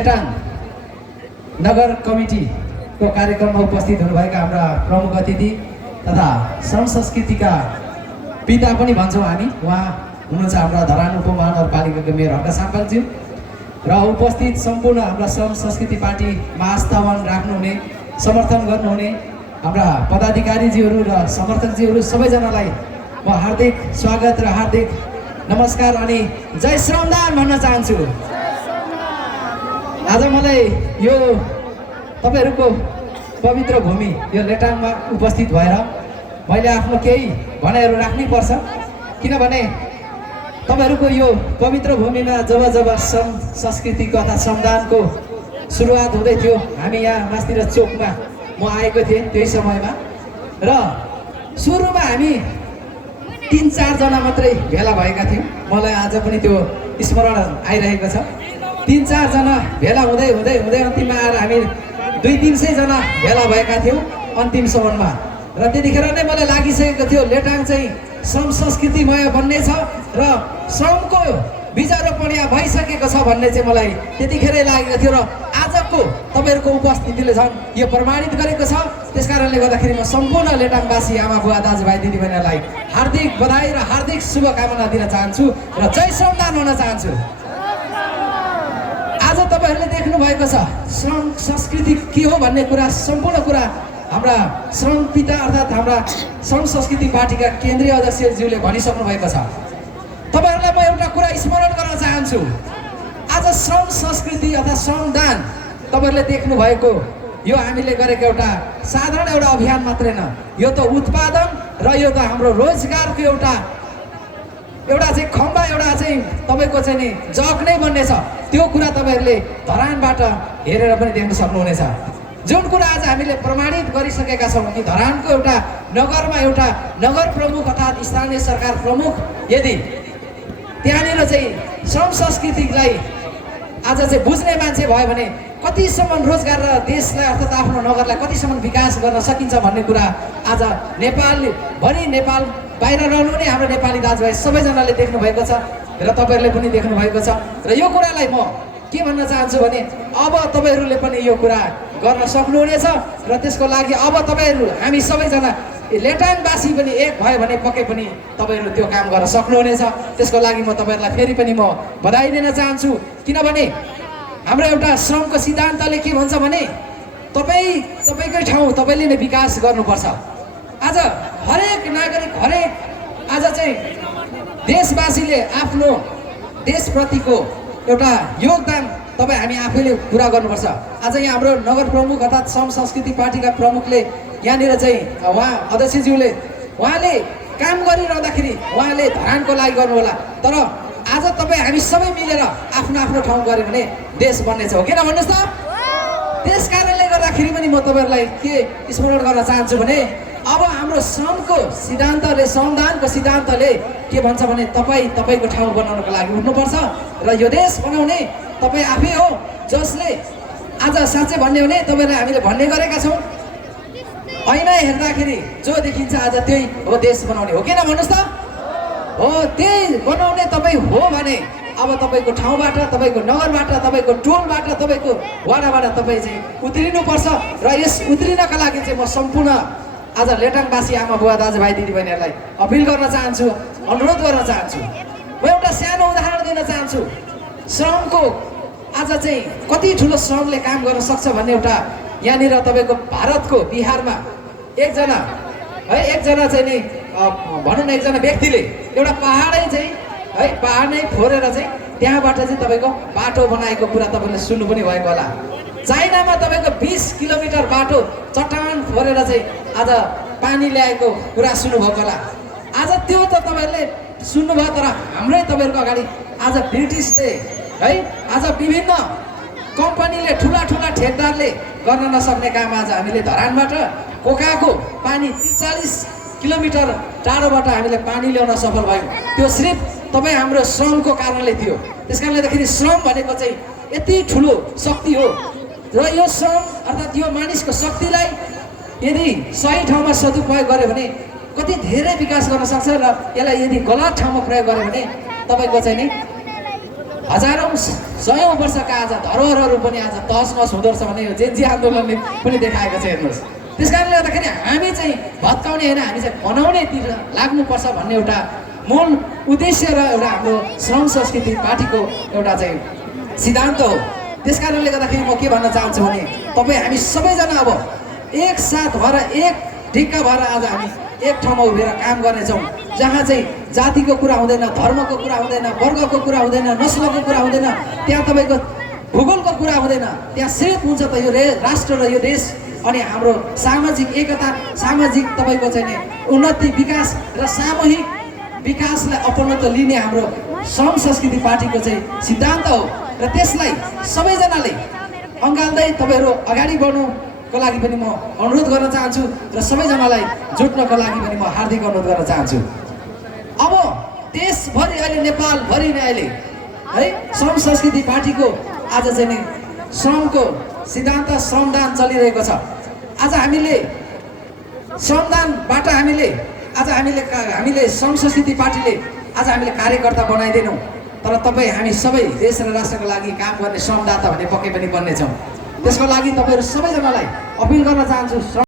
लेटाङ नगर कमिटीको कार्यक्रममा उपस्थित हुनुभएका हाम्रा प्रमुख अतिथि तथा श्रम संस्कृतिका पिता पनि भन्छौँ हामी। उहाँ हुनुहुन्छ हाम्रा धरान उपमहानगरपालिकाको मेयर हर्क साम्पालज्यू र उपस्थित सम्पूर्ण हाम्रा श्रम संस्कृति पार्टीमा आस्थावान राख्नुहुने समर्थन गर्नुहुने हाम्रा पदाधिकारीज्यूहरू र समर्थकज्यूहरू सबैजनालाई म हार्दिक स्वागत र हार्दिक नमस्कार अनि जय श्रमदान भन्न चाहन्छु। आज मलाई यो तपाईहरुको पवित्र भूमि यो लेटाङमा उपस्थित भएर मैले आफ्नो केही भनाइहरू राख्नै पर्छ, किनभने तपाईहरुको यो पवित्र भूमिमा जब जब श्रम संस्कृतिको अथवा श्रमदानको सुरुवात हुँदै थियो, हामी यहाँ मास्तिर चोकमा म आएको थिएँ त्यही समयमा, र सुरुमा हामी 3-4 जना मात्रै भेला भएका थियौँ। मलाई आज पनि त्यो स्मरण आइरहेको छ। 3-4 जना भेला हुँदै हुँदै हुँदै अन्तिममा आएर हामी 200-300 जना भेला भएका थियौँ अन्तिमसम्ममा। र त्यतिखेर नै मलाई लागिसकेको थियो लेटाङ चाहिँ श्रम संस्कृतिमय बन्ने छ र श्रमको बीजारोपण यहाँ भइसकेको छ भन्ने चाहिँ मलाई त्यतिखेरै लागेको थियो। र आजको तपाईहरुको उपस्थितिले झन् यो प्रमाणित गरेको छ। त्यसकारणले गर्दाखेरि म सम्पूर्ण लेटाङवासी आमा बुवा दाजुभाइ दिदीबहिनीहरूलाई हार्दिक बधाई र हार्दिक शुभकामना दिन चाहन्छु र जय श्रमदान भन्न चाहन्छु। आज तपाईहरुले देख्नु भएको छ श्रम संस्कृति के हो भन्ने कुरा, सम्पूर्ण कुरा हाम्रा श्रम पिता अर्थात् हाम्रा श्रम संस्कृति पार्टीका केन्द्रीय अध्यक्षज्यूले भनिसक्नु भएको छ। तपाईहरुलाई म एउटा कुरा स्मरण गर्न चाहन्छु। आज श्रम संस्कृति अथवा श्रमदान तपाईहरुले देख्नु भएको यो हामीले गरेको एउटा साधारण एउटा अभियान मात्रै न, यो त उत्पादन र यो त हाम्रो रोजगारको एउटा चाहिँ खम्बा, एउटा चाहिँ तपाईको चाहिँ नि जग नै बन्ने छ। त्यो कुरा तपाईहरुले धरानबाट हेरेर पनि देख्न सक्नुहुनेछ। जुन कुरा आज हामीले प्रमाणित गरिसकेका छौँ कि धरानको एउटा नगरमा एउटा नगर प्रमुख अर्थात् स्थानीय सरकार प्रमुख यदि त्यहाँनिर चाहिँ श्रम संस्कृतिलाई आज चाहिँ बुझ्ने मान्छे भयो भने कतिसम्म रोजगार र देशलाई अर्थात् आफ्नो नगरलाई कतिसम्म विकास गर्न सकिन्छ भन्ने कुरा आज नेपालभरि, नेपाल बाहिर रहनुहुने हाम्रो नेपाली दाजुभाइ सबैजनाले देख्नु भएको छ र तपाईहरुले पनि देख्नु भएको छ। र यो कुरालाई म के भन्न चाहन्छु भने अब तपाईहरुले पनि यो कुरा गर्न सक्नुहुनेछ र त्यसको लागि अब तपाईहरु हामी सबैजना लेटाङवासी पनि एक भयो भने पक्कै पनि तपाईहरु त्यो काम गर्न सक्नुहुनेछ। त्यसको लागि म तपाईहरुलाई फेरि पनि म बधाई दिन चाहन्छु, किनभने हाम्रो एउटा श्रमको सिद्धान्तले के भन्छ भने तपाईकै ठाउँ तपाईले नै विकास गर्नुपर्छ। आज हरेक नागरिक आज चाहिँ देशवासीले आफ्नो देशप्रतिको एउटा योगदान हामी आफैले पुरा गर्नुपर्छ। आज यहाँ हाम्रो नगर प्रमुख अर्थात् श्रम संस्कृति पार्टीका प्रमुखले यहाँनिर चाहिँ उहाँ अध्यक्षज्यूले उहाँले काम गरिरहँदाखेरि उहाँले धरानको लागि गर्नु होला, तर आज हामी सबै मिलेर आफ्नो आफ्नो ठाउँ गऱ्यो भने देश बन्नेछ, हो किन भन्नुहोस् त? त्यस कारणले गर्दाखेरि पनि म तपाईहरुलाई के स्मरण गर्न चाहन्छु भने अब हाम्रो श्रमको सिद्धान्तले, श्रमदानको सिद्धान्तले के भन्छ भने तपाईको ठाउँ बनाउनको लागि उठ्नुपर्छ र यो देश बनाउने तपाई आफै हो, जसले आज साँच्चै भन्ने हो भने तपाईहरुलाई हामीले भन्ने गरेका छौँ ऐना हेर्दाखेरि जो देखिन्छ आज त्यही हो देश बनाउने, हो किन भन्नुहोस् त? हो, त्यही बनाउने तपाईँ हो भने अब तपाईको ठाउँबाट, तपाईको नगरबाट, तपाईको टोलबाट, तपाईको वाडाबाट तपाईँ चाहिँ उत्रिनुपर्छ। र यस उत्रिनका लागि चाहिँ म सम्पूर्ण आज लेटाङवासी आमा बुवा दाजुभाइ दिदीबहिनीहरूलाई अपिल गर्न चाहन्छु, अनुरोध गर्न चाहन्छु। म एउटा सानो उदाहरण दिन चाहन्छु। श्रमको आज चाहिँ कति ठुलो श्रमले काम गर्न सक्छ भन्ने एउटा यहाँनिर तपाईको भारतको बिहारमा एकजना चाहिँ नि भनौँ न एकजना व्यक्तिले एउटा पहाडै चाहिँ पहाड नै फोरेर चाहिँ त्यहाँबाट चाहिँ तपाईको बाटो बनाएको कुरा तपाईले सुन्नु पनि भएको होला। चाइनामा तपाईको 20 किलोमिटर बाटो चट्टान फोरेर चाहिँ आज पानी ल्याएको कुरा सुन्नुभएको होला। आज त्यो त तपाईहरुले सुन्नुभयो, तर हाम्रै तपाईहरुको अगाडि आज ब्रिटिसले आज विभिन्न कम्पनीले ठुला ठेकदारले गर्न नसक्ने काम आज हामीले धरानबाट कोकाको पानी 43 किलोमिटर टाढोबाट हामीले पानी ल्याउन सफल भयौँ। त्यो सिर्फ हाम्रो श्रमको कारणले थियो। त्यसकारणले गर्दाखेरि श्रम भनेको चाहिँ यति ठुलो शक्ति हो र यो श्रम अर्थात् यो मानिसको शक्तिलाई यदि सही ठाउँमा सदुपयोग गर्यो भने कति धेरै विकास गर्न सक्छ र यसलाई यदि गलत ठाउँमा प्रयोग गर्यो भने तपाईको चाहिँ नि हजारौँ सयौँ वर्षका आज धरोहरहरू पनि आज तहस नहस हुँदो रहेछ भने यो जेन्जी आन्दोलनले पनि देखाएको छ। हेर्नुहोस्, त्यस कारणले गर्दाखेरि हामी चाहिँ भत्काउने होइन, हामी चाहिँ बनाउनेतिर लाग्नुपर्छ भन्ने एउटा मूल उद्देश्य र एउटा हाम्रो श्रम संस्कृति पार्टीको एउटा चाहिँ सिद्धान्त हो। त्यस कारणले गर्दाखेरि म के भन्न चाहन्छु भने तपाईँ हामी सबैजना अब एकसाथ भएर एक ढिक्का भएर आज हामी एक ठाउँमा उभिएर काम गर्नेछौँ, जहाँ चाहिँ जातिको कुरा हुँदैन, धर्मको कुरा हुँदैन, वर्गको कुरा हुँदैन, नस्लको कुरा हुँदैन, त्यहाँ तपाईँको भूगोलको कुरा हुँदैन, त्यहाँ सिर्फ हुन्छ त यो राष्ट्र र यो देश अनि हाम्रो सामाजिक एकता, सामाजिक तपाईँको चाहिँ नि उन्नति, विकास र सामूहिक विकासलाई अपनत्व लिने हाम्रो श्रम संस्कृति पार्टीको चाहिँ सिद्धान्त हो। र त्यसलाई सबैजनाले अँगाल्दै तपाईँहरू अगाडि बढ्नुको लागि पनि म अनुरोध गर्न चाहन्छु र सबैजनालाई जुट्नको लागि पनि म हार्दिक अनुरोध गर्न चाहन्छु। अब देशभरि अहिले नेपालभरि नै अहिले है श्रम संस्कृति पार्टीको आज चाहिँ नि श्रमको सिद्धान्त श्रमदान चलिरहेको छ। आज हामीले श्रमदानबाट हामीले श्रम संस्कृति पार्टीले आज हामीले कार्यकर्ता बनाइदिनौँ, तर तपाईँ हामी सबै देश र राष्ट्रको लागि काम गर्ने श्रमदाता भन्ने पक्कै पनि बन्नेछौँ। त्यसको लागि तपाईँहरू सबैजनालाई अपिल गर्न चाहन्छु।